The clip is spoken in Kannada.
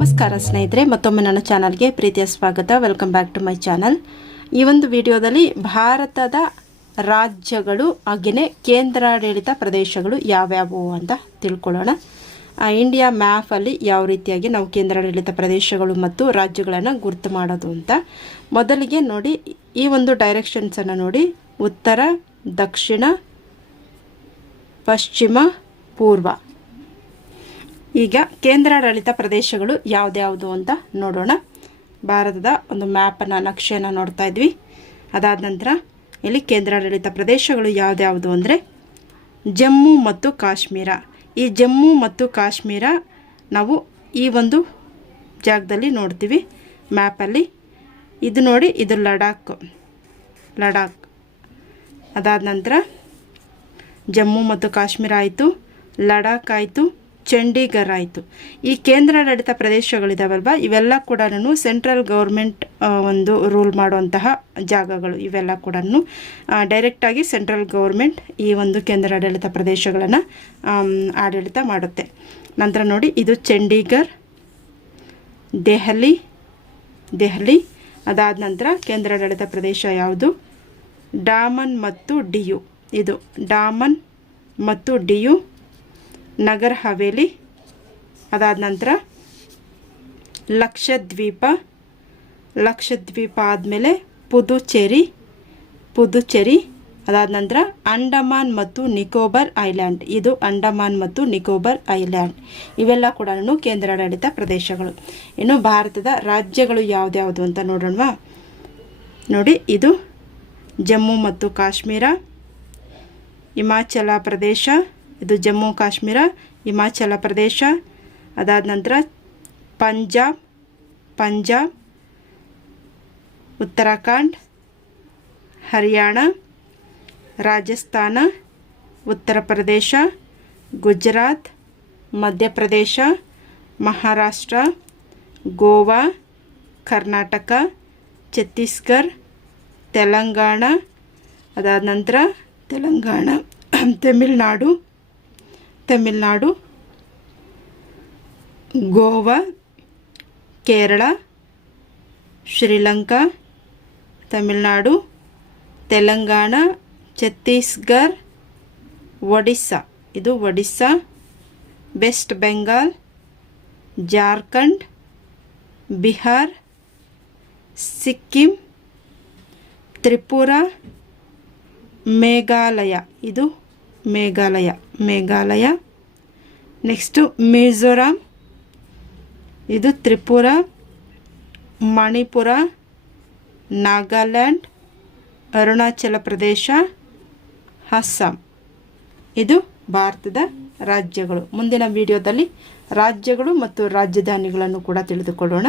ನಮಸ್ಕಾರ ಸ್ನೇಹಿತರೆ, ಮತ್ತೊಮ್ಮೆ ನನ್ನ ಚಾನಲ್ಗೆ ಪ್ರೀತಿಯ ಸ್ವಾಗತ. Welcome back to my channel ಈ ಒಂದು ವಿಡಿಯೋದಲ್ಲಿ ಭಾರತದ ರಾಜ್ಯಗಳು ಹಾಗೆಯೇ ಕೇಂದ್ರಾಡಳಿತ ಪ್ರದೇಶಗಳು ಯಾವ್ಯಾವು ಅಂತ ತಿಳ್ಕೊಳ್ಳೋಣ. ಇಂಡಿಯಾ ಮ್ಯಾಪಲ್ಲಿ ಯಾವ ರೀತಿಯಾಗಿ ನಾವು ಕೇಂದ್ರಾಡಳಿತ ಪ್ರದೇಶಗಳು ಮತ್ತು ರಾಜ್ಯಗಳನ್ನು ಗುರುತು ಮಾಡೋದು ಅಂತ ಮೊದಲಿಗೆ ನೋಡಿ, ಈ ಒಂದು ಡೈರೆಕ್ಷನ್ಸನ್ನು ನೋಡಿ. ಉತ್ತರ, ದಕ್ಷಿಣ, ಪಶ್ಚಿಮ, ಪೂರ್ವ. ಈಗ ಕೇಂದ್ರಾಡಳಿತ ಪ್ರದೇಶಗಳು ಯಾವುದ್ಯಾವುದು ಅಂತ ನೋಡೋಣ. ಭಾರತದ ಒಂದು ಮ್ಯಾಪನ್ನು, ನಕ್ಷೆಯನ್ನು ನೋಡ್ತಾ ಇದ್ವಿ. ಅದಾದ ನಂತರ ಇಲ್ಲಿ ಕೇಂದ್ರಾಡಳಿತ ಪ್ರದೇಶಗಳು ಯಾವ್ದ್ಯಾವುದು ಅಂದರೆ ಜಮ್ಮು ಮತ್ತು ಕಾಶ್ಮೀರ. ಈ ಜಮ್ಮು ಮತ್ತು ಕಾಶ್ಮೀರ ನಾವು ಈ ಒಂದು ಜಾಗದಲ್ಲಿ ನೋಡ್ತೀವಿ. ಮ್ಯಾಪಲ್ಲಿ ಇದು ನೋಡಿ, ಇದು ಲಡಾಕ್ ಲಡಾಖ್. ಅದಾದ ನಂತರ ಜಮ್ಮು ಮತ್ತು ಕಾಶ್ಮೀರ ಆಯಿತು, ಲಡಾಖ್ ಆಯಿತು ಚಂಡೀಗಢ ಆಯಿತು. ಈ ಕೇಂದ್ರಾಡಳಿತ ಪ್ರದೇಶಗಳಿದಾವಲ್ವ? ಇವೆಲ್ಲ ಕೂಡ ಸೆಂಟ್ರಲ್ ಗೌರ್ಮೆಂಟ್ ಒಂದು ರೂಲ್ ಮಾಡುವಂತಹ ಜಾಗಗಳು. ಇವೆಲ್ಲ ಕೂಡ ಡೈರೆಕ್ಟಾಗಿ ಸೆಂಟ್ರಲ್ ಗೌರ್ಮೆಂಟ್ ಈ ಒಂದು ಕೇಂದ್ರಾಡಳಿತ ಪ್ರದೇಶಗಳನ್ನು ಆಡಳಿತ ಮಾಡುತ್ತೆ. ನಂತರ ನೋಡಿ, ಇದು ಚಂಡೀಗರ್, ದೆಹಲಿ ದೆಹಲಿ, ಅದಾದ ನಂತರ ಕೇಂದ್ರಾಡಳಿತ ಪ್ರದೇಶ ಯಾವುದು? ಡಾಮನ್ ಮತ್ತು ಡಿಯು. ಇದು ಡಾಮನ್ ಮತ್ತು ಡಿಯು ನಗರ್ ಹವೇಲಿ, ಅದಾದ ನಂತರ ಲಕ್ಷದ್ವೀಪ ಲಕ್ಷದ್ವೀಪ ಆದಮೇಲೆ ಪುದುಚೇರಿ ಪುದುಚೇರಿ ಅದಾದ ನಂತರ ಅಂಡಮಾನ್ ಮತ್ತು ನಿಕೋಬಾರ್ ಐಲ್ಯಾಂಡ್. ಇದು ಅಂಡಮಾನ್ ಮತ್ತು ನಿಕೋಬಾರ್ ಐಲ್ಯಾಂಡ್. ಇವೆಲ್ಲ ಕೂಡ ಕೇಂದ್ರಾಡಳಿತ ಪ್ರದೇಶಗಳು. ಇನ್ನು ಭಾರತದ ರಾಜ್ಯಗಳು ಯಾವ್ದ್ಯಾವುದು ಅಂತ ನೋಡೋಣವಾ? ನೋಡಿ, ಇದು ಜಮ್ಮು ಮತ್ತು ಕಾಶ್ಮೀರ, ಹಿಮಾಚಲ ಪ್ರದೇಶ ಇದು ಜಮ್ಮು ಕಾಶ್ಮೀರ, ಹಿಮಾಚಲ ಪ್ರದೇಶ, ಅದಾದ ನಂತರ ಪಂಜಾಬ್ ಪಂಜಾಬ್, ಉತ್ತರಾಖಂಡ್, ಹರಿಯಾಣ, ರಾಜಸ್ಥಾನ, ಉತ್ತರ ಪ್ರದೇಶ, ಗುಜರಾತ್, ಮಧ್ಯಪ್ರದೇಶ, ಮಹಾರಾಷ್ಟ್ರ, ಗೋವಾ, ಕರ್ನಾಟಕ, ಛತ್ತೀಸ್ಗಢ, ತೆಲಂಗಾಣ, ಅದಾದ ನಂತರ ತೆಲಂಗಾಣ, ತಮಿಳುನಾಡು ತಮಿಳುನಾಡು, ಗೋವಾ, ಕೇರಳ, ಶ್ರೀಲಂಕಾ, ತಮಿಳುನಾಡು, ತೆಲಂಗಾಣ, ಛತ್ತೀಸ್ಗಢ್, ಒಡಿಸ್ಸಾ. ಇದು ಒಡಿಸ್ಸಾ, ವೆಸ್ಟ್ ಬೆಂಗಾಲ್, ಜಾರ್ಖಂಡ್, ಬಿಹಾರ್, ಸಿಕ್ಕಿಂ, ತ್ರಿಪುರ, ಮೇಘಾಲಯ. ಇದು ಮೇಘಾಲಯ ಮೇಘಾಲಯ. ನೆಕ್ಸ್ಟು ಮಿಜೋರಾಂ. ಇದು ತ್ರಿಪುರ, ಮಣಿಪುರ, ನಾಗಾಲ್ಯಾಂಡ್, ಅರುಣಾಚಲ ಪ್ರದೇಶ, ಅಸ್ಸಾಂ. ಇದು ಭಾರತದ ರಾಜ್ಯಗಳು. ಮುಂದಿನ ವಿಡಿಯೋದಲ್ಲಿ ರಾಜ್ಯಗಳು ಮತ್ತು ರಾಜಧಾನಿಗಳನ್ನು ಕೂಡ ತಿಳಿದುಕೊಳ್ಳೋಣ.